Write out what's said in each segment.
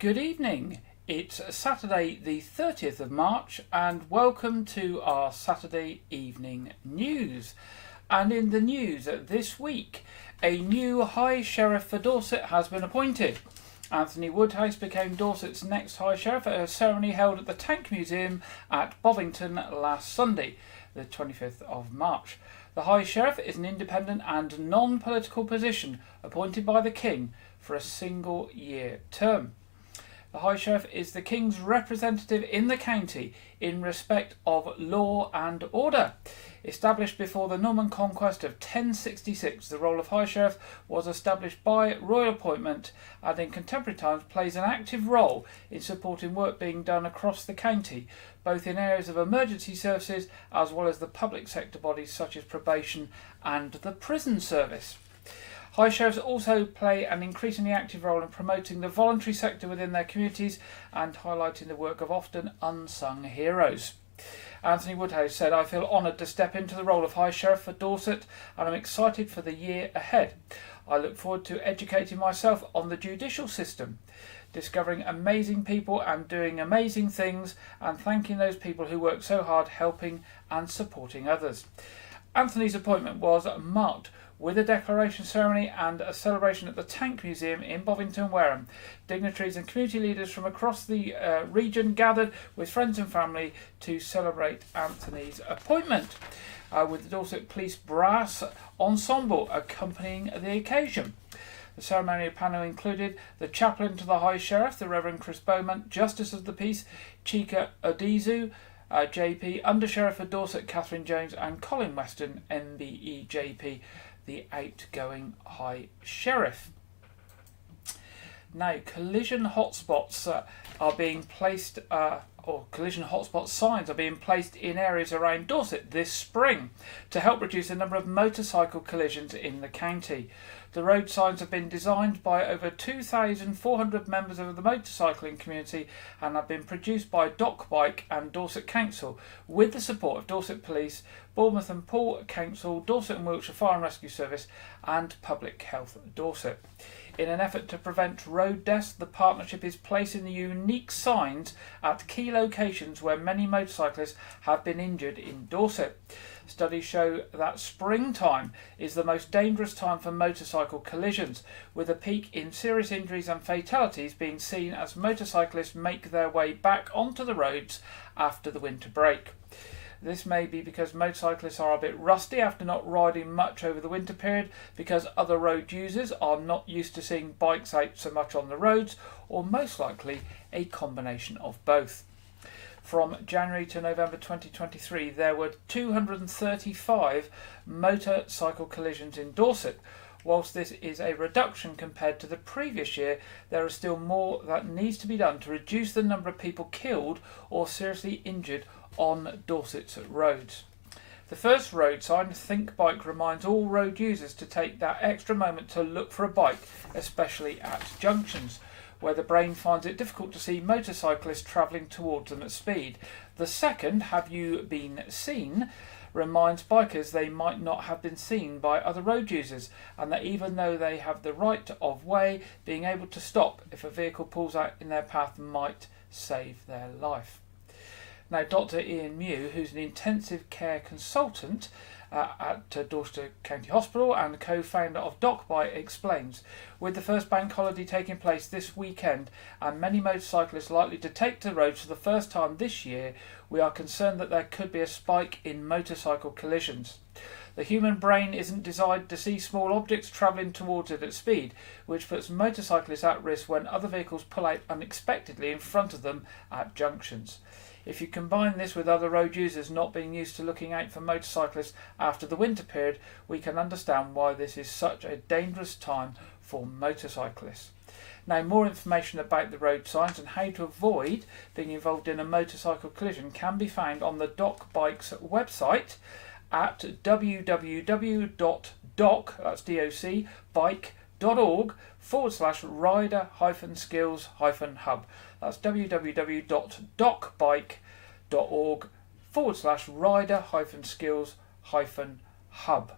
Good evening. It's Saturday the 30th of March and welcome to our Saturday evening news. And in the news this week, a new High Sheriff for Dorset has been appointed. Anthony Woodhouse became Dorset's next High Sheriff at a ceremony held at the Tank Museum at Bovington last Sunday, the 25th of March. The High Sheriff is an independent and non-political position appointed by the King for a single-year term. The High Sheriff is the King's representative in the county in respect of law and order. Established before the Norman Conquest of 1066, the role of High Sheriff was established by royal appointment and in contemporary times plays an active role in supporting work being done across the county, both in areas of emergency services as well as the public sector bodies such as probation and the prison service. High Sheriffs also play an increasingly active role in promoting the voluntary sector within their communities and highlighting the work of often unsung heroes. Anthony Woodhouse said, "I feel honoured to step into the role of High Sheriff for Dorset and I'm excited for the year ahead. I look forward to educating myself on the judicial system, discovering amazing people and doing amazing things and thanking those people who work so hard helping and supporting others." Anthony's appointment was marked with a declaration ceremony and a celebration at the Tank Museum in Bovington, Wareham. Dignitaries and community leaders from across the region gathered with friends and family to celebrate Anthony's appointment, with the Dorset Police Brass Ensemble accompanying the occasion. The ceremonial panel included the chaplain to the High Sheriff, the Reverend Chris Beaumont, Justice of the Peace, Chika Odizu, JP, Under Sheriff for Dorset, Catherine Jones, and Colin Weston, MBE JP, the outgoing High Sheriff. Now, collision hotspots are being placed, or collision hotspot signs are being placed in areas around Dorset this spring to help reduce the number of motorcycle collisions in the county. The road signs have been designed by over 2,400 members of the motorcycling community and have been produced by Wyke and Dorset Council with the support of Dorset Police, Bournemouth and Poole Council, Dorset and Wiltshire Fire and Rescue Service and Public Health Dorset. In an effort to prevent road deaths, the partnership is placing the unique signs at key locations where many motorcyclists have been injured in Dorset. Studies show that springtime is the most dangerous time for motorcycle collisions, with a peak in serious injuries and fatalities being seen as motorcyclists make their way back onto the roads after the winter break. This may be because motorcyclists are a bit rusty after not riding much over the winter period, because other road users are not used to seeing bikes out so much on the roads, or most likely a combination of both. From January to November 2023, there were 235 motorcycle collisions in Dorset. Whilst this is a reduction compared to the previous year, there is still more that needs to be done to reduce the number of people killed or seriously injured on Dorset's roads. The first road sign, Think Bike, reminds all road users to take that extra moment to look for a bike, especially at junctions, where the brain finds it difficult to see motorcyclists travelling towards them at speed. The second, Have You Been Seen, reminds bikers they might not have been seen by other road users, and that even though they have the right of way, being able to stop if a vehicle pulls out in their path might save their life. Now, Dr. Ian Mew, who's an intensive care consultant at Dorset County Hospital and co-founder of DocBike, explains, with the first bank holiday taking place this weekend and many motorcyclists likely to take to the roads for the first time this year, we are concerned that there could be a spike in motorcycle collisions. The human brain isn't designed to see small objects travelling towards it at speed, which puts motorcyclists at risk when other vehicles pull out unexpectedly in front of them at junctions. If you combine this with other road users not being used to looking out for motorcyclists after the winter period, we can understand why this is such a dangerous time for motorcyclists. Now, more information about the road signs and how to avoid being involved in a motorcycle collision can be found on the DocBike's website at www.bike.org/rider-skills-hub. That's www.docbike.org/rider-skills-hub.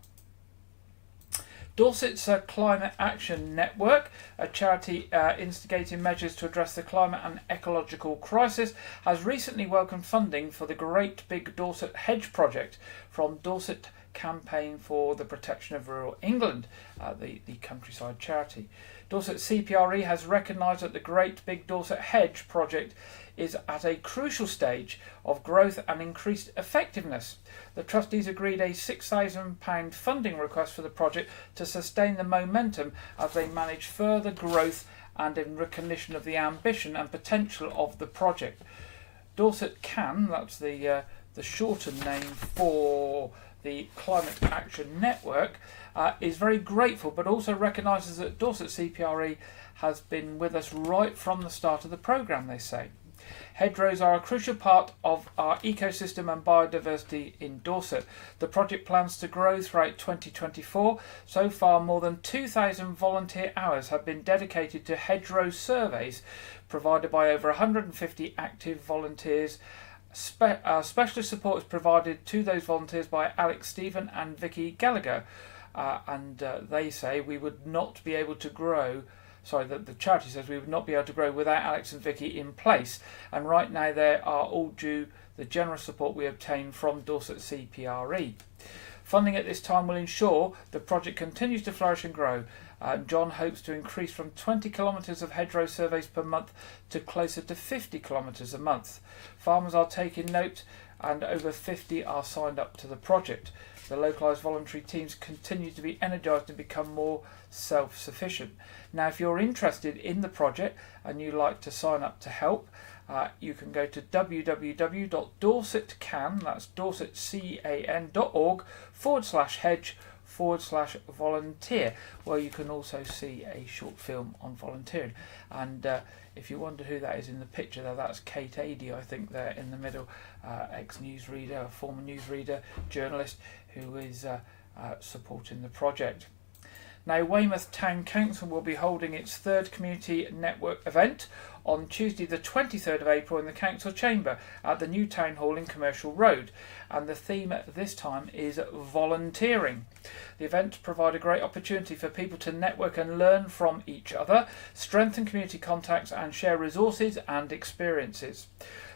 Dorset's Climate Action Network, a charity instigating measures to address the climate and ecological crisis, has recently welcomed funding for the Great Big Dorset Hedge project from Dorset Campaign for the Protection of Rural England, the countryside charity. Dorset CPRE has recognised that the Great Big Dorset Hedge project is at a crucial stage of growth and increased effectiveness. The trustees agreed a £6,000 funding request for the project to sustain the momentum as they manage further growth and in recognition of the ambition and potential of the project. Dorset CAN, that's the shortened name for the Climate Action Network, is very grateful, but also recognises that Dorset CPRE has been with us right from the start of the programme, they say. Hedgerows are a crucial part of our ecosystem and biodiversity in Dorset. The project plans to grow throughout 2024. So far, more than 2,000 volunteer hours have been dedicated to hedgerow surveys provided by over 150 active volunteers. Specialist support is provided to those volunteers by Alex Stephen and Vicky Gallagher, and they say we would not be able to grow. The charity says we would not be able to grow without Alex and Vicky in place, and right now they are all due the generous support we obtain from Dorset CPRE. Funding at this time will ensure the project continues to flourish and grow. John hopes to increase from 20 kilometres of hedgerow surveys per month to closer to 50 kilometres a month. Farmers are taking note and over 50 are signed up to the project. The localised voluntary teams continue to be energised and become more self-sufficient. Now, if you're interested in the project and you'd like to sign up to help, you can go to www.dorsetcan, that's dorsetcan.org/hedge/volunteer, where you can also see a short film on volunteering. And if you wonder who that is in the picture there, that's Kate Adey, I think, there in the middle, ex-newsreader, a former newsreader, journalist, who is supporting the project. Now, Weymouth Town Council will be holding its third community network event on Tuesday the 23rd of April in the Council Chamber at the new Town Hall in Commercial Road, and the theme at this time is volunteering. The event provides a great opportunity for people to network and learn from each other, strengthen community contacts and share resources and experiences.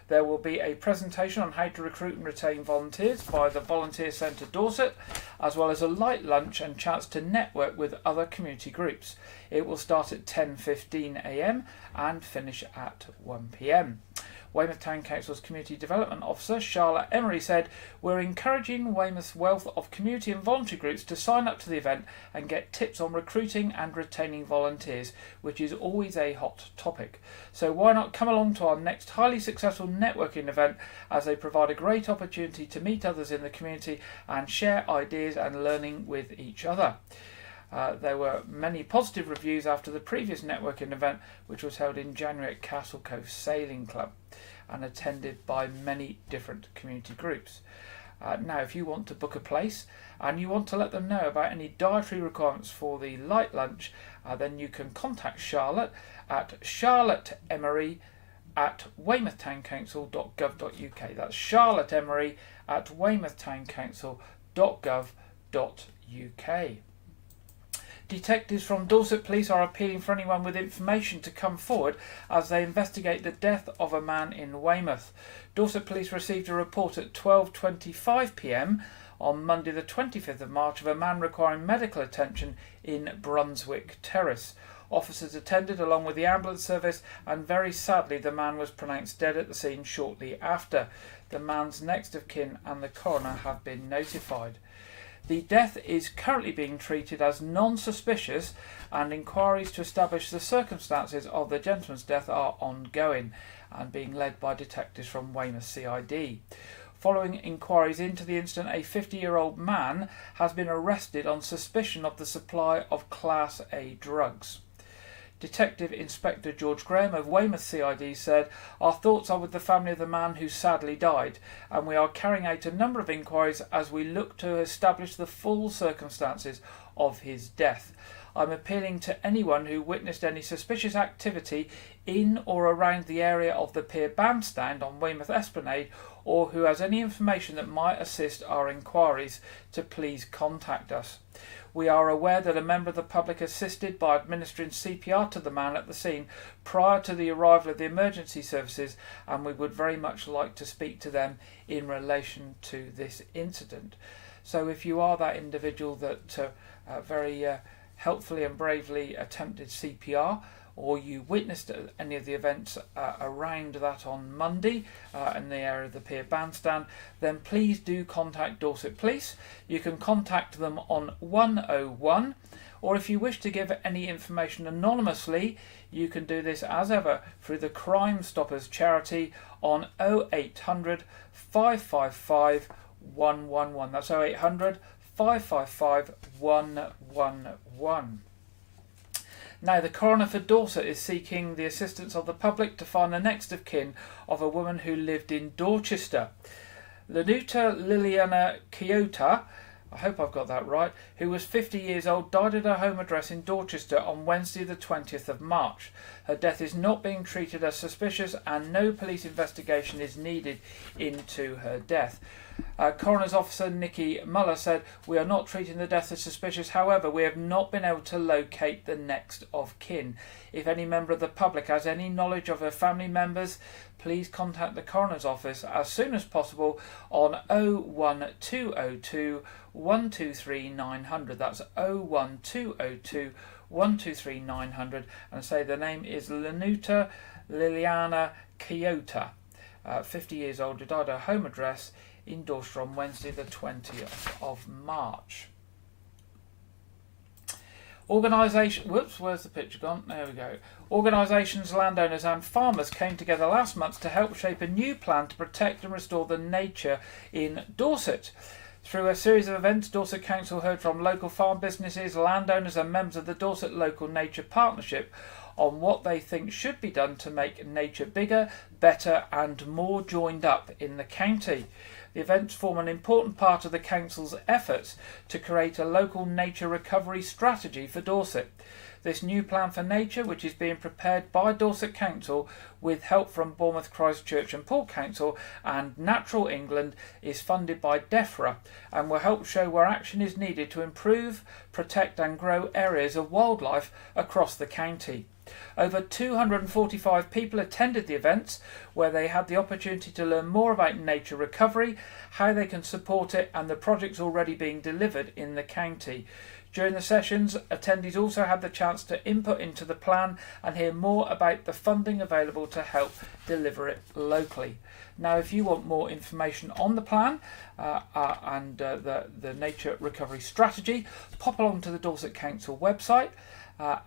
There will be a presentation on how to recruit and retain volunteers by the Volunteer Centre Dorset, as well as a light lunch and chance to network with other community groups. It will start at 10:15 a.m. and finish at 1 p.m. Weymouth Town Council's Community Development Officer, Charlotte Emery, said, "We're encouraging Weymouth's wealth of community and voluntary groups to sign up to the event and get tips on recruiting and retaining volunteers, which is always a hot topic. So why not come along to our next highly successful networking event, as they provide a great opportunity to meet others in the community and share ideas and learning with each other." There were many positive reviews after the previous networking event, which was held in January at Castle Cove Sailing Club and attended by many different community groups. Now, if you want to book a place and you want to let them know about any dietary requirements for the light lunch, then you can contact Charlotte at charlotteemery@weymouthtowncouncil.gov.uk. That's Charlotte Emery at weymouthtowncouncil.gov.uk. Detectives from Dorset Police are appealing for anyone with information to come forward as they investigate the death of a man in Weymouth. Dorset Police received a report at 12:25 p.m. on Monday the 25th of March of a man requiring medical attention in Brunswick Terrace. Officers attended along with the ambulance service, and very sadly the man was pronounced dead at the scene shortly after. The man's next of kin and the coroner have been notified. The death is currently being treated as non-suspicious, and inquiries to establish the circumstances of the gentleman's death are ongoing and being led by detectives from Weymouth CID. Following inquiries into the incident, a 50-year-old man has been arrested on suspicion of the supply of Class A drugs. Detective Inspector George Graham of Weymouth CID said, "Our thoughts are with the family of the man who sadly died, and we are carrying out a number of inquiries as we look to establish the full circumstances of his death. I'm appealing to anyone who witnessed any suspicious activity in or around the area of the pier bandstand on Weymouth Esplanade, or who has any information that might assist our inquiries, to please contact us. We are aware that a member of the public assisted by administering CPR to the man at the scene prior to the arrival of the emergency services, and we would very much like to speak to them in relation to this incident. So if you are that individual that very helpfully and bravely attempted CPR, or you witnessed any of the events around that on Monday in the area of the Pier Bandstand, then please do contact Dorset Police. You can contact them on 101, or if you wish to give any information anonymously, you can do this as ever through the Crime Stoppers charity on 0800 555 111. That's 0800 555 111. Now, the coroner for Dorset is seeking the assistance of the public to find the next of kin of a woman who lived in Dorchester. Lanuta Liliana Kyoto, I hope I've got that right, who was 50 years old, died at her home address in Dorchester on Wednesday the 20th of March. Her death is not being treated as suspicious and no police investigation is needed into her death. Coroner's officer Nikki Muller said, "We are not treating the death as suspicious. However, we have not been able to locate the next of kin. If any member of the public has any knowledge of her family members, please contact the coroner's office as soon as possible on 01202 123 900. That's 01202 123 900, and say the name is Lanuta Liliana Kyoto, 50 years old, who died at her home address in Dorchester on Wednesday the 20th of March. Where's the picture gone? There we go. Organisations, landowners and farmers came together last month to help shape a new plan to protect and restore the nature in Dorset. Through a series of events, Dorset Council heard from local farm businesses, landowners and members of the Dorset Local Nature Partnership on what they think should be done to make nature bigger, better and more joined up in the county. The events form an important part of the Council's efforts to create a local nature recovery strategy for Dorset. This new plan for nature, which is being prepared by Dorset Council with help from Bournemouth Christchurch and Poole Council and Natural England, is funded by DEFRA and will help show where action is needed to improve, protect and grow areas of wildlife across the county. Over 245 people attended the events, where they had the opportunity to learn more about nature recovery, how they can support it and the projects already being delivered in the county. During the sessions, attendees also had the chance to input into the plan and hear more about the funding available to help deliver it locally. Now, if you want more information on the plan and the nature recovery strategy, pop along to the Dorset Council website.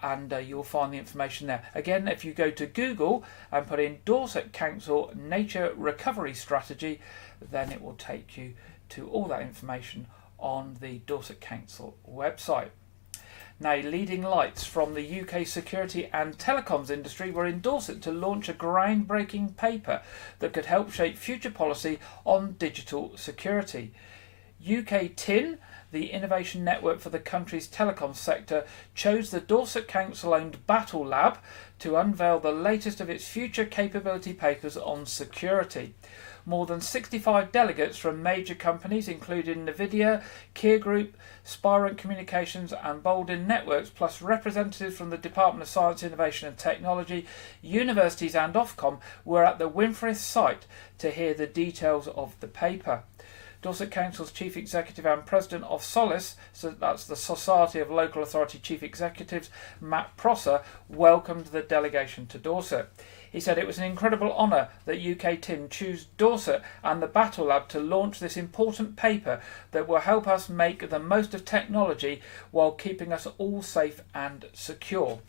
And you'll find the information there. Again, if you go to Google and put in Dorset Council Nature Recovery Strategy, then it will take you to all that information on the Dorset Council website. Now, leading lights from the UK security and telecoms industry were in Dorset to launch a groundbreaking paper that could help shape future policy on digital security. UK TIN, the innovation network for the country's telecom sector, chose the Dorset Council-owned Battle Lab to unveil the latest of its future capability papers on security. More than 65 delegates from major companies, including Nvidia, Kier Group, Spirent Communications and Bolden Networks, plus representatives from the Department of Science, Innovation and Technology, universities and Ofcom, were at the Winfrith site to hear the details of the paper. Dorset Council's Chief Executive and President of SOLIS, so that's the Society of Local Authority Chief Executives, Matt Prosser, welcomed the delegation to Dorset. He said it was an incredible honour that UK TIN chose Dorset and the Battle Lab to launch this important paper that will help us make the most of technology while keeping us all safe and secure.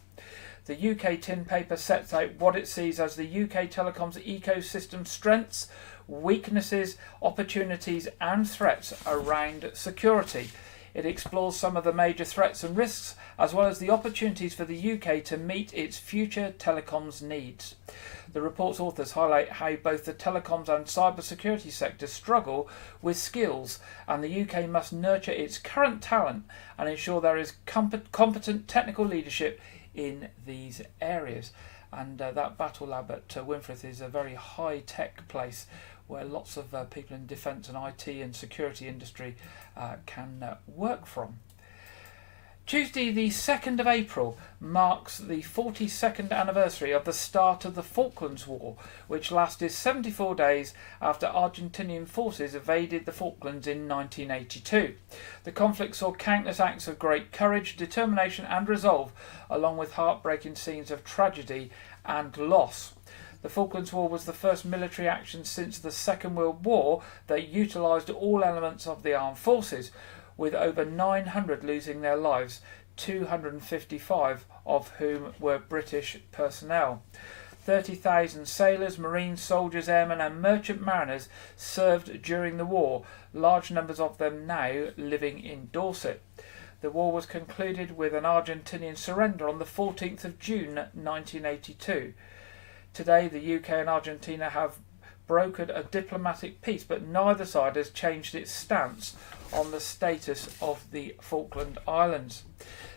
The UK TIN paper sets out what it sees as the UK telecoms ecosystem strengths, weaknesses, opportunities and threats around security. It explores some of the major threats and risks, as well as the opportunities for the UK to meet its future telecoms needs. The report's authors highlight how both the telecoms and cybersecurity sectors struggle with skills, and the UK must nurture its current talent and ensure there is competent technical leadership in these areas. And that Battle Lab at Winfrith is a very high-tech place where lots of people in defence and IT and security industry can work from. Tuesday the 2nd of April marks the 42nd anniversary of the start of the Falklands War, which lasted 74 days after Argentinian forces invaded the Falklands in 1982. The conflict saw countless acts of great courage, determination and resolve, along with heartbreaking scenes of tragedy and loss. The Falklands War was the first military action since the Second World War that utilised all elements of the armed forces, with over 900 losing their lives, 255 of whom were British personnel. 30,000 sailors, marines, soldiers, airmen and merchant mariners served during the war, large numbers of them now living in Dorset. The war was concluded with an Argentinian surrender on the 14th of June 1982. Today the UK and Argentina have brokered a diplomatic peace, but neither side has changed its stance on the status of the Falkland Islands.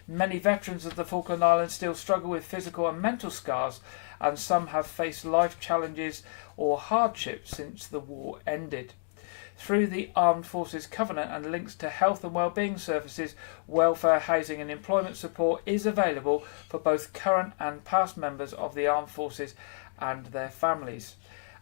Many veterans of the Falkland Islands still struggle with physical and mental scars, and some have faced life challenges or hardships since the war ended. Through the Armed Forces Covenant and links to health and wellbeing services, welfare, housing and employment support is available for both current and past members of the Armed Forces and their families.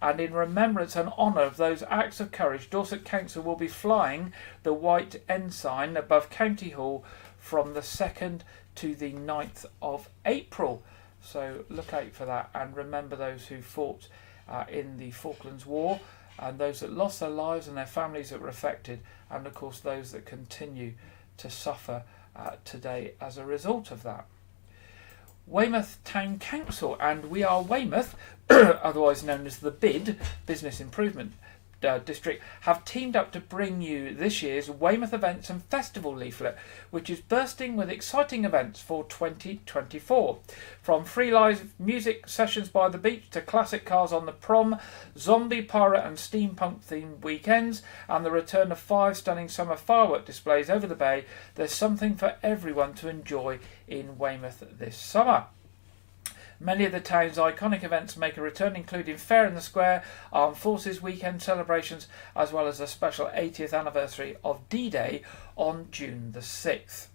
And in remembrance and honour of those acts of courage, Dorset Council will be flying the white ensign above County Hall from the 2nd to the 9th of April. So look out for that, and remember those who fought in the Falklands War, and those that lost their lives and their families that were affected, and of course those that continue to suffer today as a result of that. Weymouth Town Council and We Are Weymouth, otherwise known as the BID, Business Improvement District, have teamed up to bring you this year's Weymouth Events and Festival leaflet, which is bursting with exciting events for 2024. From free live music sessions by the beach to classic cars on the prom, zombie, pirate and steampunk themed weekends, and the return of 5 stunning summer firework displays over the bay, there's something for everyone to enjoy in Weymouth this summer. Many of the town's iconic events make a return, including Fair in the Square, Armed Forces weekend celebrations, as well as a special 80th anniversary of D-Day on June the 6th.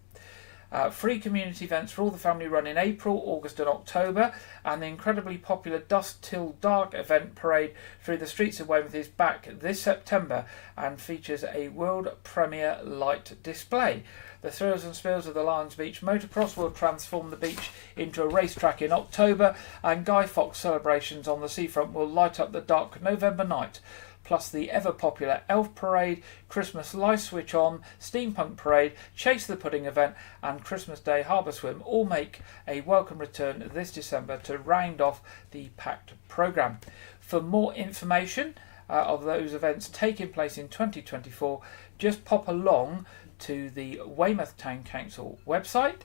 Free community events for all the family run in April, August and October, and the incredibly popular Dusk Till Dark event parade through the streets of Weymouth is back this September and features a world premiere light display. The thrills and spills of the Lions Beach Motocross will transform the beach into a racetrack in October, and Guy Fawkes celebrations on the seafront will light up the dark November night. Plus the ever-popular Elf Parade, Christmas Light Switch On, Steampunk Parade, Chase the Pudding event and Christmas Day Harbour Swim all make a welcome return this December to round off the packed programme. For more information of those events taking place in 2024, just pop along to the Weymouth Town Council website,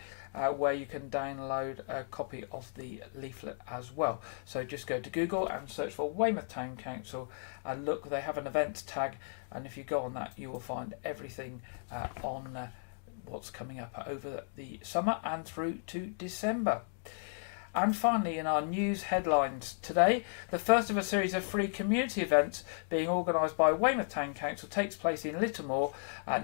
where you can download a copy of the leaflet as well. So just go to Google and search for Weymouth Town Council and look, they have an events tag, and if you go on that you will find everything on what's coming up over the summer and through to December. And finally, in our news headlines today, the first of a series of free community events being organised by Weymouth Town Council takes place in Littlemore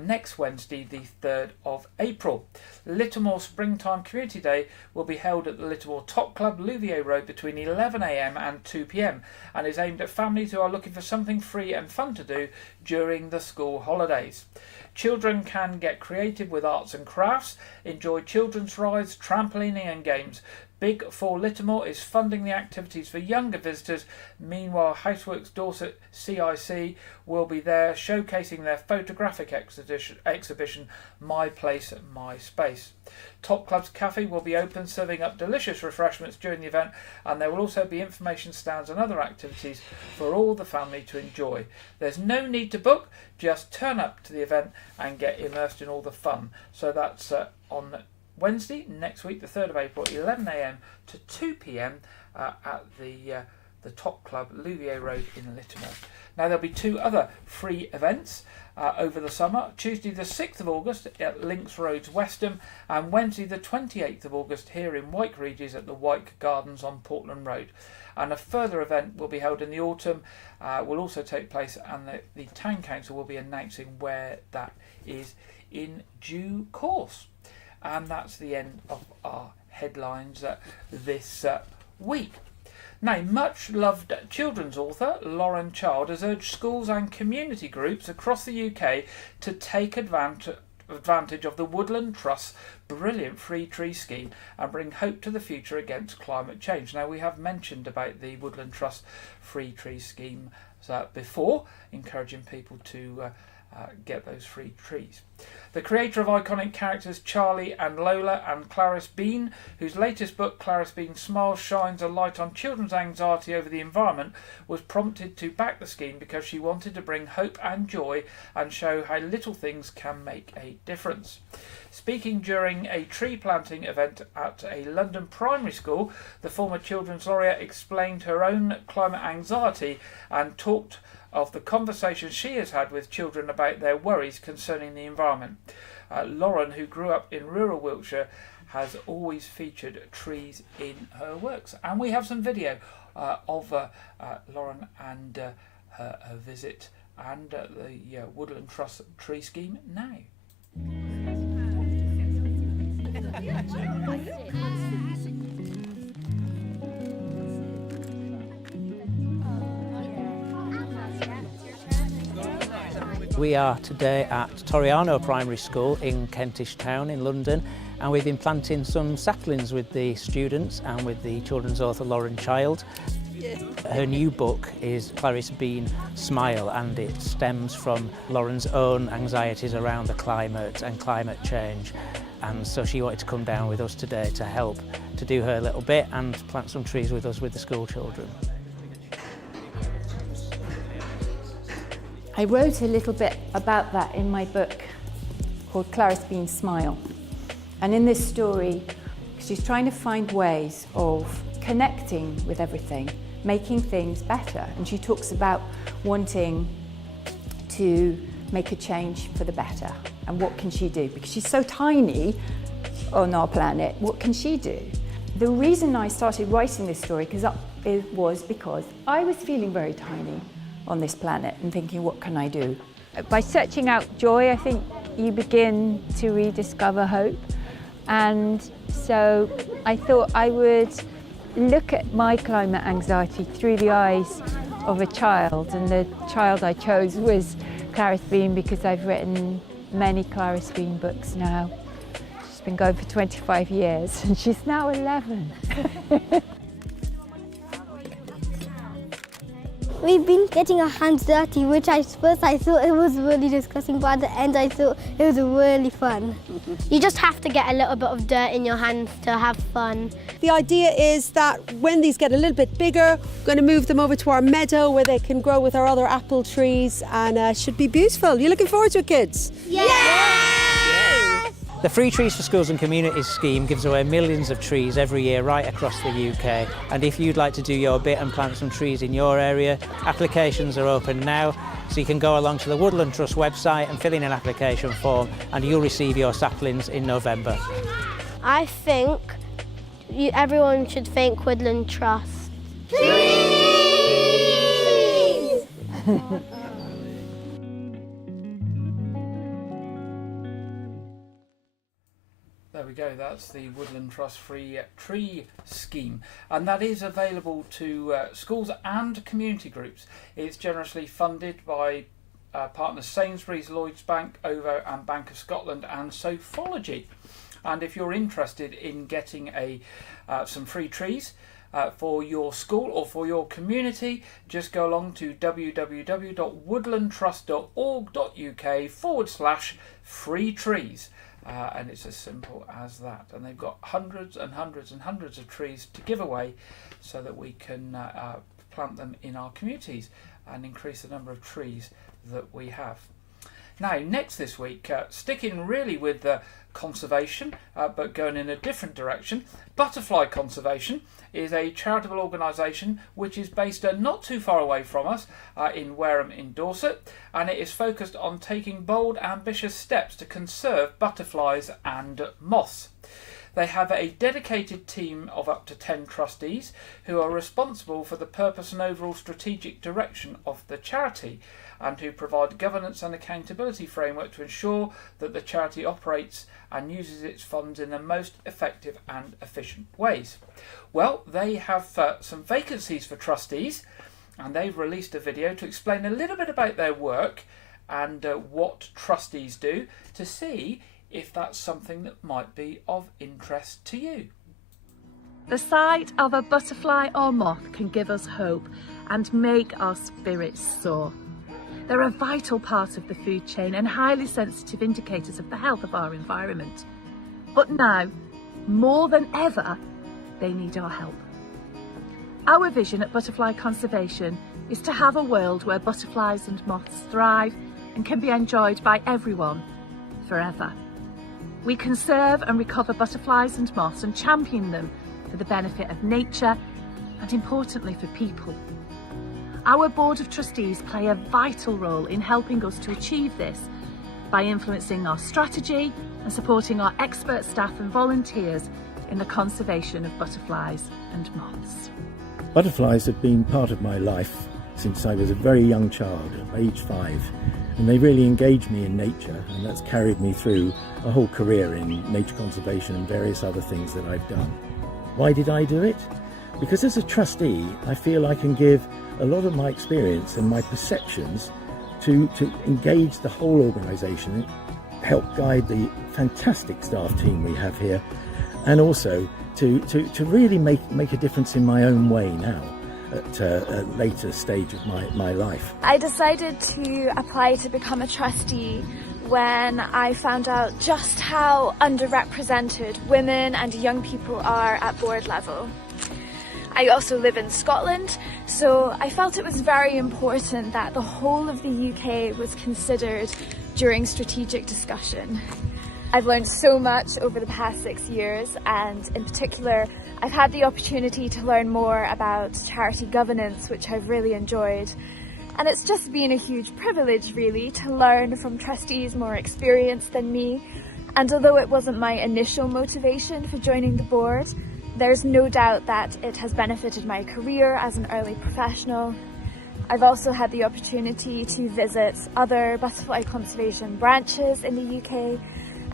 next Wednesday, the 3rd of April. Littlemore Springtime Community Day will be held at the Littlemore Top Club, Louvier Road, between 11 a.m. and 2 p.m. and is aimed at families who are looking for something free and fun to do during the school holidays. Children can get creative with arts and crafts, enjoy children's rides, trampolining and games. Big for Littlemore is funding the activities for younger visitors. Meanwhile, Houseworks Dorset CIC will be there showcasing their photographic exhibition My Place, My Space. Top Club's Cafe will be open, serving up delicious refreshments during the event, and there will also be information stands and other activities for all the family to enjoy. There's no need to book, just turn up to the event and get immersed in all the fun. So that's on Wednesday next week, the 3rd of April, 11 a.m. to 2 p.m. At the Top Club, Louvier Road in Littlemore. Now there'll be 2 other free events over the summer. Tuesday the 6th of August at Links Roads Westham, and Wednesday the 28th of August here in Wyke Regis at the Wyke Gardens on Portland Road. And a further event will be held in the autumn, will also take place, and the Town Council will be announcing where that is in due course. And that's the end of our headlines this week. Now, much loved children's author Lauren Child has urged schools and community groups across the UK to take advantage of the Woodland Trust's brilliant free tree scheme and bring hope to the future against climate change. Now, we have mentioned about the Woodland Trust free tree scheme before, encouraging people to get those free trees. The creator of iconic characters Charlie and Lola and Clarice Bean, whose latest book Clarice Bean Smiles shines a light on children's anxiety over the environment, was prompted to back the scheme because she wanted to bring hope and joy and show how little things can make a difference. Speaking during a tree planting event at a London primary school, the former children's laureate explained her own climate anxiety and talked of the conversations she has had with children about their worries concerning the environment. Lauren, who grew up in rural Wiltshire, has always featured trees in her works. And we have some video of Lauren and her visit and the Woodland Trust tree scheme now. We are today at Toriano Primary School in Kentish Town in London, and we've been planting some saplings with the students and with the children's author Lauren Child. Her new book is Clarice Bean Smile, and it stems from Lauren's own anxieties around the climate and climate change. And so she wanted to come down with us today to help to do her little bit and plant some trees with us with the school children. I wrote a little bit about that in my book called Clarice Bean Smile. And in this story, she's trying to find ways of connecting with everything, making things better. And she talks about wanting to make a change for the better. And what can she do? Because she's so tiny on our planet, what can she do? The reason I started writing this story was because I was feeling very tiny on this planet and thinking, what can I do? By searching out joy, I think you begin to rediscover hope. And so I thought I would look at my climate anxiety through the eyes of a child. And the child I chose was Clarice Bean, because I've written many Clarice Bean books now. She's been going for 25 years and she's now 11. We've been getting our hands dirty, which I thought it was really disgusting, but at the end I thought it was really fun. You just have to get a little bit of dirt in your hands to have fun. The idea is that when these get a little bit bigger, we're going to move them over to our meadow where they can grow with our other apple trees, and should be beautiful. You looking forward to it, kids? Yeah! The Free Trees for Schools and Communities scheme gives away millions of trees every year right across the UK. And if you'd like to do your bit and plant some trees in your area, applications are open now. So you can go along to the Woodland Trust website and fill in an application form, and you'll receive your saplings in November. I think everyone should thank Woodland Trust. Trees! There we go, that's the Woodland Trust free tree scheme, and that is available to schools and community groups. It's generously funded by partners Sainsbury's, Lloyds Bank, OVO and Bank of Scotland and Sophology. And if you're interested in getting some free trees for your school or for your community, just go along to www.woodlandtrust.org.uk/free trees. And it's as simple as that. And they've got hundreds and hundreds and hundreds of trees to give away so that we can plant them in our communities and increase the number of trees that we have. Now, next this week, sticking really with conservation, but going in a different direction, Butterfly Conservation is a charitable organisation which is based not too far away from us in Wareham in Dorset, and it is focused on taking bold, ambitious steps to conserve butterflies and moths. They have a dedicated team of up to 10 trustees who are responsible for the purpose and overall strategic direction of the charity. and who provide governance and accountability framework to ensure that the charity operates and uses its funds in the most effective and efficient ways. Well, they have some vacancies for trustees, and they've released a video to explain a little bit about their work and what trustees do, to see if that's something that might be of interest to you. The sight of a butterfly or moth can give us hope and make our spirits soar. They're a vital part of the food chain and highly sensitive indicators of the health of our environment. But now, more than ever, they need our help. Our vision at Butterfly Conservation is to have a world where butterflies and moths thrive and can be enjoyed by everyone forever. We conserve and recover butterflies and moths and champion them for the benefit of nature and, importantly, for people. Our Board of Trustees play a vital role in helping us to achieve this by influencing our strategy and supporting our expert staff and volunteers in the conservation of butterflies and moths. Butterflies have been part of my life since I was a very young child, at age 5, and they really engaged me in nature, and that's carried me through a whole career in nature conservation and various other things that I've done. Why did I do it? Because as a trustee, I feel I can give a lot of my experience and my perceptions to engage the whole organisation, help guide the fantastic staff team we have here, and also to really make a difference in my own way now at a later stage of my life. I decided to apply to become a trustee when I found out just how underrepresented women and young people are at board level. I also live in Scotland, so I felt it was very important that the whole of the UK was considered during strategic discussion. I've learned so much over the past 6 years, and in particular I've had the opportunity to learn more about charity governance, which I've really enjoyed. And it's just been a huge privilege really to learn from trustees more experienced than me, and although it wasn't my initial motivation for joining the board, there's no doubt that it has benefited my career as an early professional. I've also had the opportunity to visit other butterfly conservation branches in the UK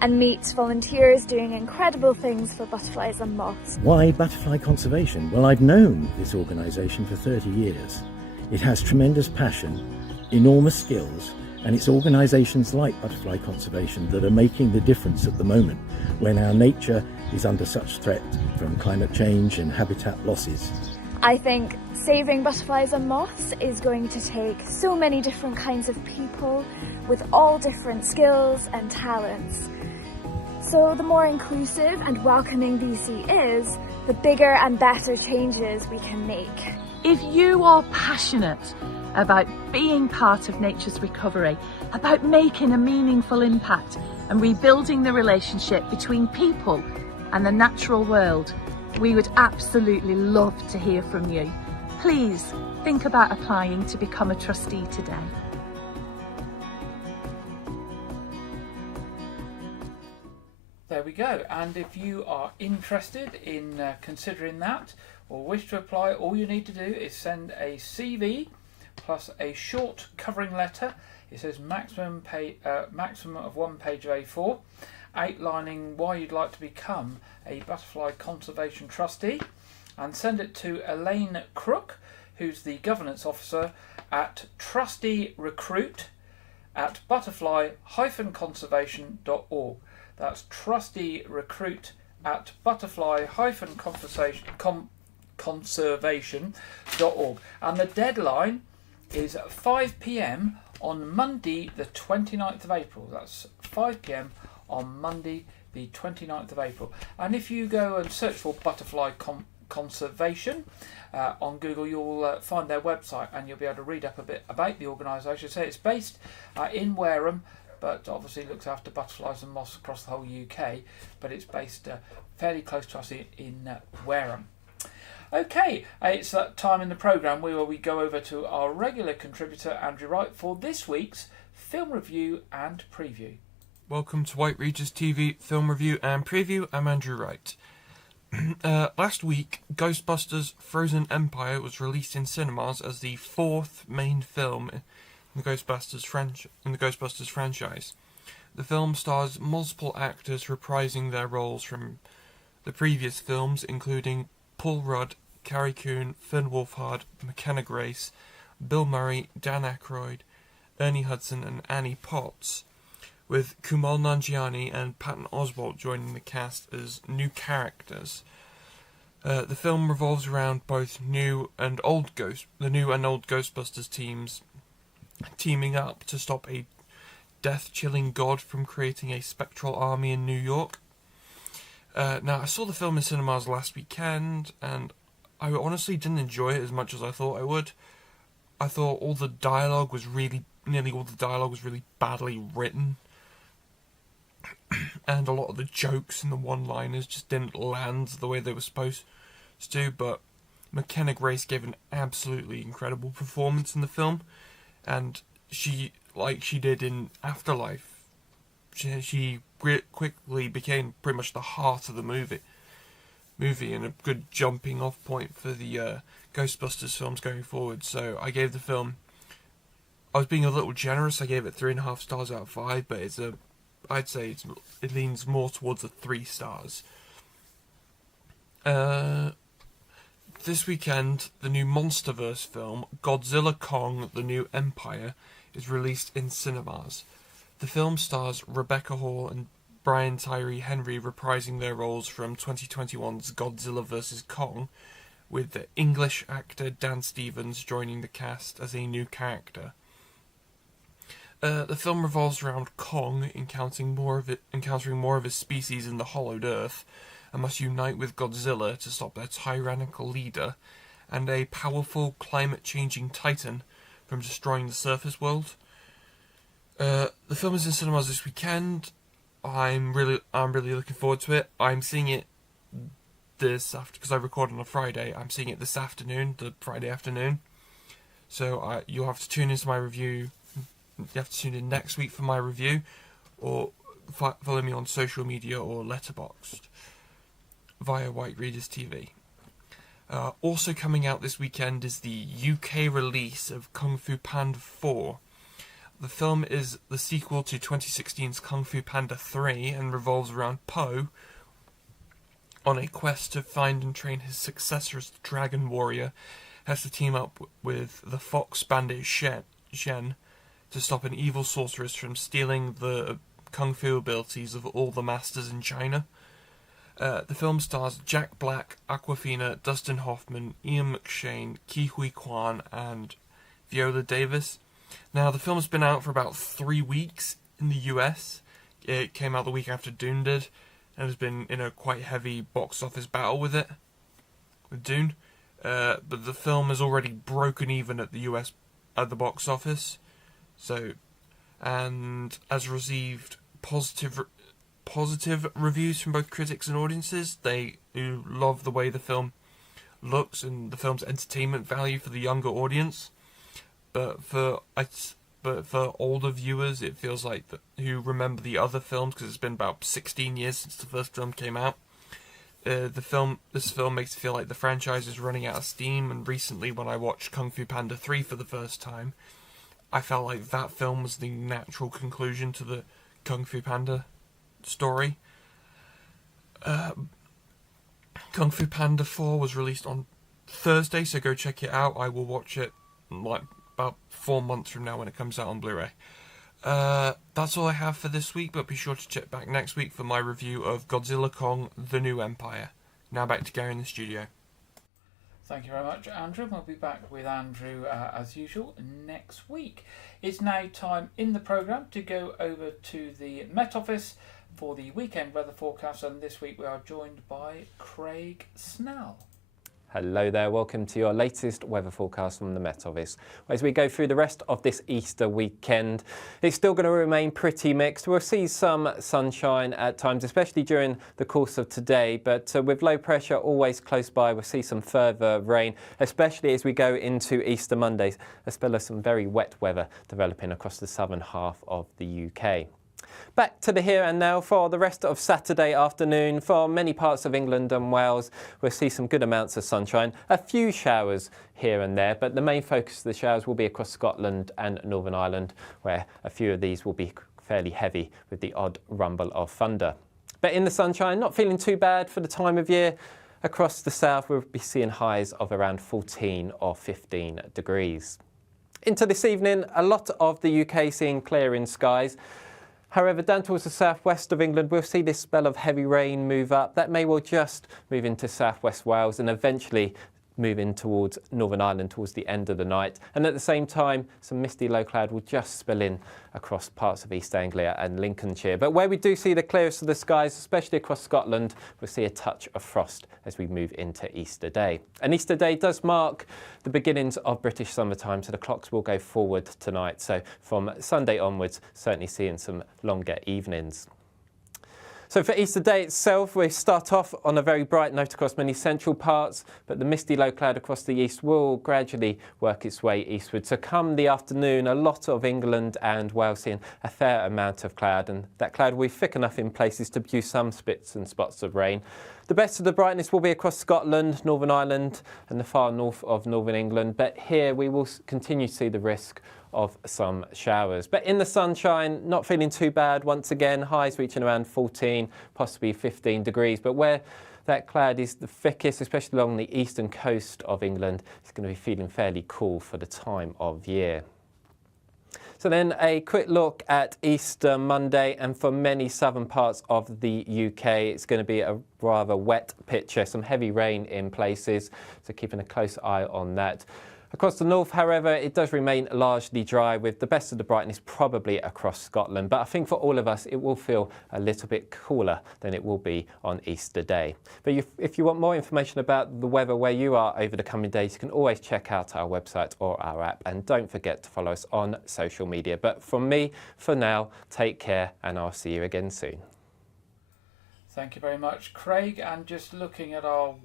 and meet volunteers doing incredible things for butterflies and moths. Why butterfly conservation? Well, I've known this organisation for 30 years. It has tremendous passion, enormous skills, and it's organisations like Butterfly Conservation that are making the difference at the moment when our nature is under such threat from climate change and habitat losses. I think saving butterflies and moths is going to take so many different kinds of people with all different skills and talents. So the more inclusive and welcoming BC is, the bigger and better changes we can make. If you are passionate about being part of nature's recovery, about making a meaningful impact and rebuilding the relationship between people and the natural world, we would absolutely love to hear from you. Please think about applying to become a trustee today. There we go. And if you are interested in considering that or wish to apply, all you need to do is send a CV plus a short covering letter. It says maximum of 1 page of A4, outlining why you'd like to become a butterfly conservation trustee, and send it to Elaine Crook, who's the governance officer at trusteerecruit@butterfly-conservation.org. That's trusteerecruit@butterfly-conservation.org. And the deadline is 5 p.m. on Monday the 29th of April. That's 5 p.m. on Monday the 29th of April. And if you go and search for Butterfly Conservation on Google, you'll find their website and you'll be able to read up a bit about the organisation. So it's based in Wareham, but obviously looks after butterflies and moths across the whole UK, but it's based fairly close to us in Wareham. Okay, it's that time in the programme where we go over to our regular contributor Andrew Wright for this week's film review and preview. Welcome to White Regis TV film review and preview. I'm Andrew Wright. Last week, Ghostbusters Frozen Empire was released in cinemas as the fourth main film in the Ghostbusters franchise. The film stars multiple actors reprising their roles from the previous films, including Paul Rudd, Carrie Coon, Finn Wolfhard, McKenna Grace, Bill Murray, Dan Aykroyd, Ernie Hudson and Annie Potts, with Kumail Nanjiani and Patton Oswalt joining the cast as new characters. The film revolves around both new and old Ghostbusters teams teaming up to stop a death-chilling god from creating a spectral army in New York. Now, I saw the film in cinemas last weekend, and I honestly didn't enjoy it as much as I thought I would. I thought nearly all the dialogue was really badly written, and a lot of the jokes and the one-liners just didn't land the way they were supposed to, but McKenna Grace gave an absolutely incredible performance in the film, and she, like she did in Afterlife, she quickly became pretty much the heart of the movie and a good jumping off point for the Ghostbusters films going forward. So I gave the film, I was being a little generous, I gave it 3.5 stars out of 5, but I'd say it leans more towards a 3 stars. This weekend, the new MonsterVerse film, Godzilla Kong: The New Empire, is released in cinemas. The film stars Rebecca Hall and Brian Tyree Henry reprising their roles from 2021's Godzilla vs. Kong, with the English actor Dan Stevens joining the cast as a new character. The film revolves around Kong encountering more of his species in the Hollowed Earth, and must unite with Godzilla to stop their tyrannical leader and a powerful climate-changing titan from destroying the surface world. The film is in cinemas this weekend. I'm really looking forward to it. I'm seeing it this after, because I record on a Friday. I'm seeing it this afternoon, the Friday afternoon. So you'll have to tune into my review. You have to tune in next week for my review, or follow me on social media or Letterboxd via Wyke Regis TV. Also coming out this weekend is the UK release of Kung Fu Panda 4. The film is the sequel to 2016's Kung Fu Panda 3 and revolves around Po on a quest to find and train his successor as the Dragon Warrior, has to team up with the Fox bandit Shen to stop an evil sorceress from stealing the kung fu abilities of all the masters in China. The film stars Jack Black, Awkwafina, Dustin Hoffman, Ian McShane, Ke Huy Quan, and Viola Davis. Now, the film's been out for about 3 weeks in the US. It came out the week after Dune did, and has been in a quite heavy box office battle with Dune. But the film has already broken even at the box office. So, and has received positive reviews from both critics and audiences. They love the way the film looks and the film's entertainment value for the younger audience. But for older viewers, it feels like who remember the other films, because it's been about 16 years since the first film came out. This film makes it feel like the franchise is running out of steam. And recently, when I watched Kung Fu Panda 3 for the first time, I felt like that film was the natural conclusion to the Kung Fu Panda story. Kung Fu Panda 4 was released on Thursday, so go check it out. I will watch it like about 4 months from now when it comes out on Blu-ray. That's all I have for this week, but be sure to check back next week for my review of Godzilla Kong: The New Empire. Now back to Gary in the studio. Thank you very much, Andrew. We'll be back with Andrew as usual next week. It's now time in the programme to go over to the Met Office for the weekend weather forecast, and this week we are joined by Craig Snell. Hello there, welcome to your latest weather forecast from the Met Office. As we go through the rest of this Easter weekend, it's still going to remain pretty mixed. We'll see some sunshine at times, especially during the course of today, but with low pressure always close by, we'll see some further rain, especially as we go into Easter Monday, as well as some very wet weather developing across the southern half of the UK. Back to the here and now for the rest of Saturday afternoon. For many parts of England and Wales, we'll see some good amounts of sunshine. A few showers here and there, but the main focus of the showers will be across Scotland and Northern Ireland, where a few of these will be fairly heavy with the odd rumble of thunder. But in the sunshine, not feeling too bad for the time of year. Across the south, we'll be seeing highs of around 14 or 15 degrees. Into this evening, a lot of the UK seeing clearing skies. However, down towards the southwest of England, we'll see this spell of heavy rain move up. That may well just move into southwest Wales and eventually move in towards Northern Ireland towards the end of the night. And at the same time, some misty low cloud will just spill in across parts of East Anglia and Lincolnshire. But where we do see the clearest of the skies, especially across Scotland, we'll see a touch of frost as we move into Easter Day. And Easter Day does mark the beginnings of British summertime, so the clocks will go forward tonight. So from Sunday onwards, certainly seeing some longer evenings. So for Easter Day itself, we start off on a very bright note across many central parts, but the misty low cloud across the east will gradually work its way eastward. So come the afternoon, a lot of England and Wales seeing a fair amount of cloud, and that cloud will be thick enough in places to produce some spits and spots of rain. The best of the brightness will be across Scotland, Northern Ireland and the far north of Northern England, but here we will continue to see the risk of some showers. But in the sunshine, not feeling too bad once again, highs reaching around 14, possibly 15 degrees. But where that cloud is the thickest, especially along the eastern coast of England, it's going to be feeling fairly cool for the time of year. So then a quick look at Easter Monday, and for many southern parts of the UK, it's going to be a rather wet picture, some heavy rain in places, so keeping a close eye on that. Across the north, however, it does remain largely dry, with the best of the brightness probably across Scotland. But I think for all of us, it will feel a little bit cooler than it will be on Easter Day. But if you want more information about the weather where you are over the coming days, you can always check out our website or our app. And don't forget to follow us on social media. But from me, for now, take care, and I'll see you again soon. Thank you very much, Craig. And just looking at our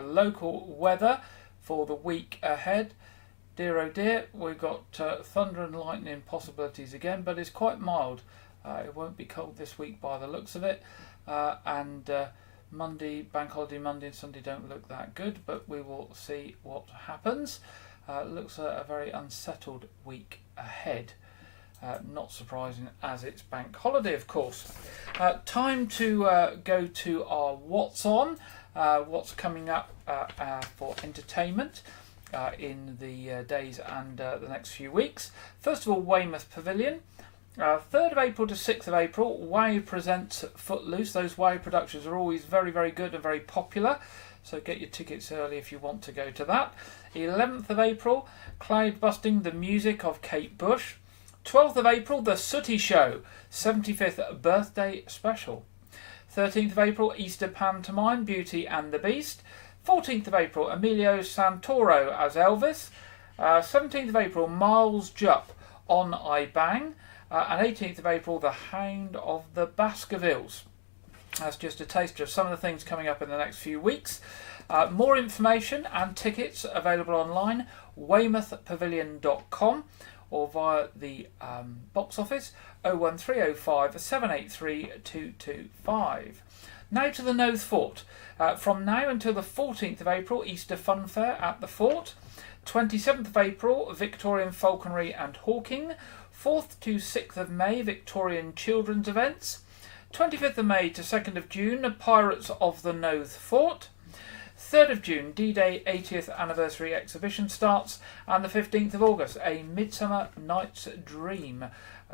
local weather for the week ahead, dear oh dear, we've got thunder and lightning possibilities again, but it's quite mild. It won't be cold this week by the looks of it, and Monday, bank holiday Monday and Sunday don't look that good, but we will see what happens. Looks a very unsettled week ahead. Not surprising, as it's bank holiday, of course. Time to go to our What's On. What's coming up for entertainment in the days and the next few weeks. First of all, Weymouth Pavilion. 3rd of April to 6th of April, Wyke presents Footloose. Those Wyke productions are always very, very good and very popular, so get your tickets early if you want to go to that. 11th of April, Cloud Busting, the music of Kate Bush. 12th of April, The Sooty Show, 75th birthday special. 13th of April, Easter Pantomime, Beauty and the Beast. 14th of April, Emilio Santoro as Elvis. 17th of April, Miles Jupp on I Bang. And 18th of April, The Hound of the Baskervilles. That's just a taster of some of the things coming up in the next few weeks. More information and tickets available online, weymouthpavilion.com, or via the box office 01305 783 225. Now to the Knowth Fort. From now until the 14th of April, Easter Fun Fair at the Fort. 27th of April, Victorian Falconry and Hawking. 4th to 6th of May, Victorian Children's Events. 25th of May to 2nd of June, Pirates of the Knowth Fort. 3rd of June, D-Day 80th Anniversary Exhibition starts, and the 15th of August, A Midsummer Night's Dream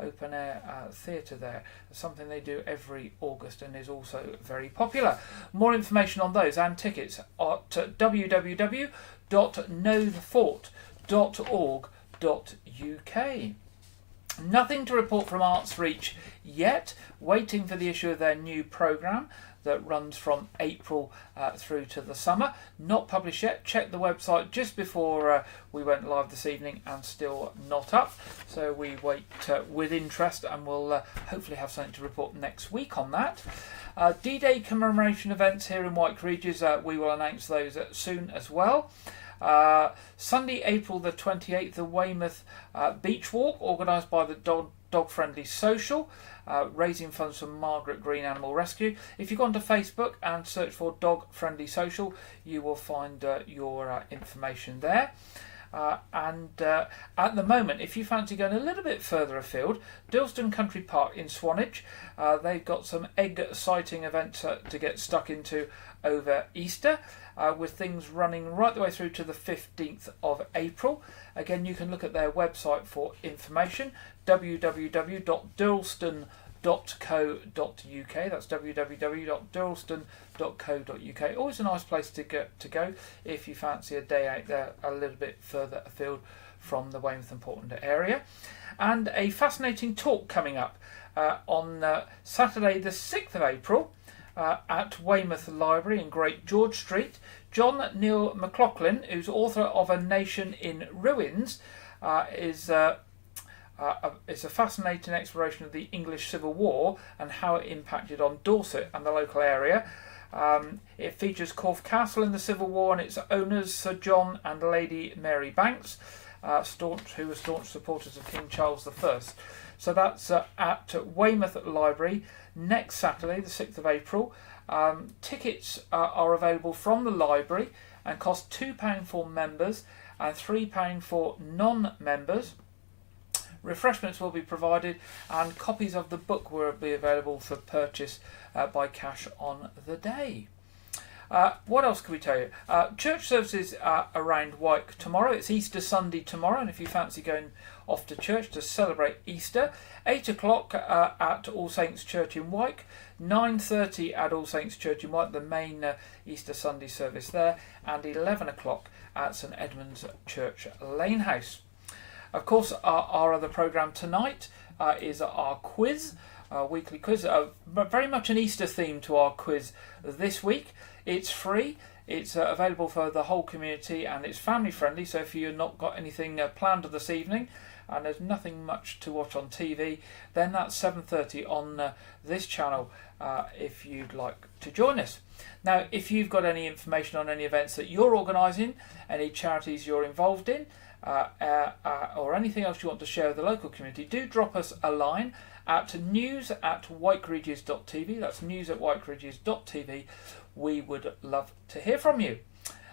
open air theatre there. Something they do every August and is also very popular. More information on those and tickets at www.knowthefort.org.uk. Nothing to report from Arts Reach yet, waiting for the issue of their new programme that runs from April through to the summer. Not published yet. Checked the website just before we went live this evening and still not up. So we wait with interest, and we'll hopefully have something to report next week on that. D-Day commemoration events here in Wyke, Regis, we will announce those soon as well. Sunday, April the 28th, the Weymouth Beach Walk, organised by the Dog Friendly Social. raising funds for Margaret Green Animal Rescue. If you go onto Facebook and search for Dog Friendly Social, you will find your information there. At the moment, if you fancy going a little bit further afield, Dilston Country Park in Swanage, they've got some egg sighting events to get stuck into over Easter, with things running right the way through to the 15th of April. Again, you can look at their website for information, www.dilston.co.uk. That's www.dilston.co.uk. Always a nice place to go if you fancy a day out there a little bit further afield from the Weymouth and Portland area. And a fascinating talk coming up on Saturday the 6th of April at Weymouth Library in Great George Street. John Neil McLaughlin, who's author of A Nation in Ruins, is a fascinating exploration of the English Civil War and how it impacted on Dorset and the local area. It features Corfe Castle in the Civil War and its owners, Sir John and Lady Mary Banks, who were staunch supporters of King Charles I. So that's at Weymouth Library next Saturday, the 6th of April. Tickets are available from the library and cost £2 for members and £3 for non-members. Refreshments will be provided and copies of the book will be available for purchase by cash on the day. What else can we tell you? Church services around Wyke tomorrow. It's Easter Sunday tomorrow, and if you fancy going off to church to celebrate Easter, 8 o'clock at All Saints Church in Wyke, 9:30 at All Saints Church in Wyke, the main Easter Sunday service there, and 11 o'clock at St Edmund's Church Lane House. Of course, our other programme tonight is our quiz, our weekly quiz. Very much an Easter theme to our quiz this week. It's free, it's available for the whole community, and it's family friendly, so if you've not got anything planned this evening and there's nothing much to watch on TV, then that's 7:30 on this channel if you'd like to join us. Now, if you've got any information on any events that you're organising, any charities you're involved in, or anything else you want to share with the local community, do drop us a line at news@wykeregis.tv. That's news@wykeregis.tv. We would love to hear from you.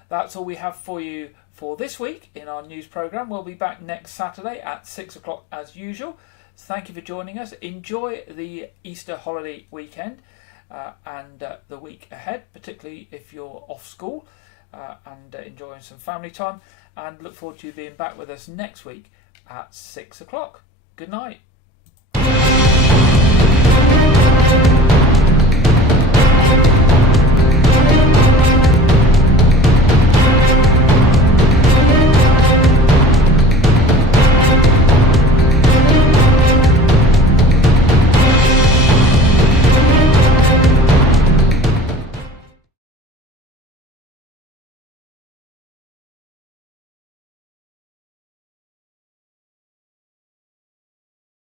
That's all we have for you for this week in our news programme. We'll be back next Saturday at 6 o'clock as usual. Thank you for joining us. Enjoy the Easter holiday weekend and the week ahead, particularly if you're off school, and enjoying some family time. And look forward to you being back with us next week at 6 o'clock. Good night.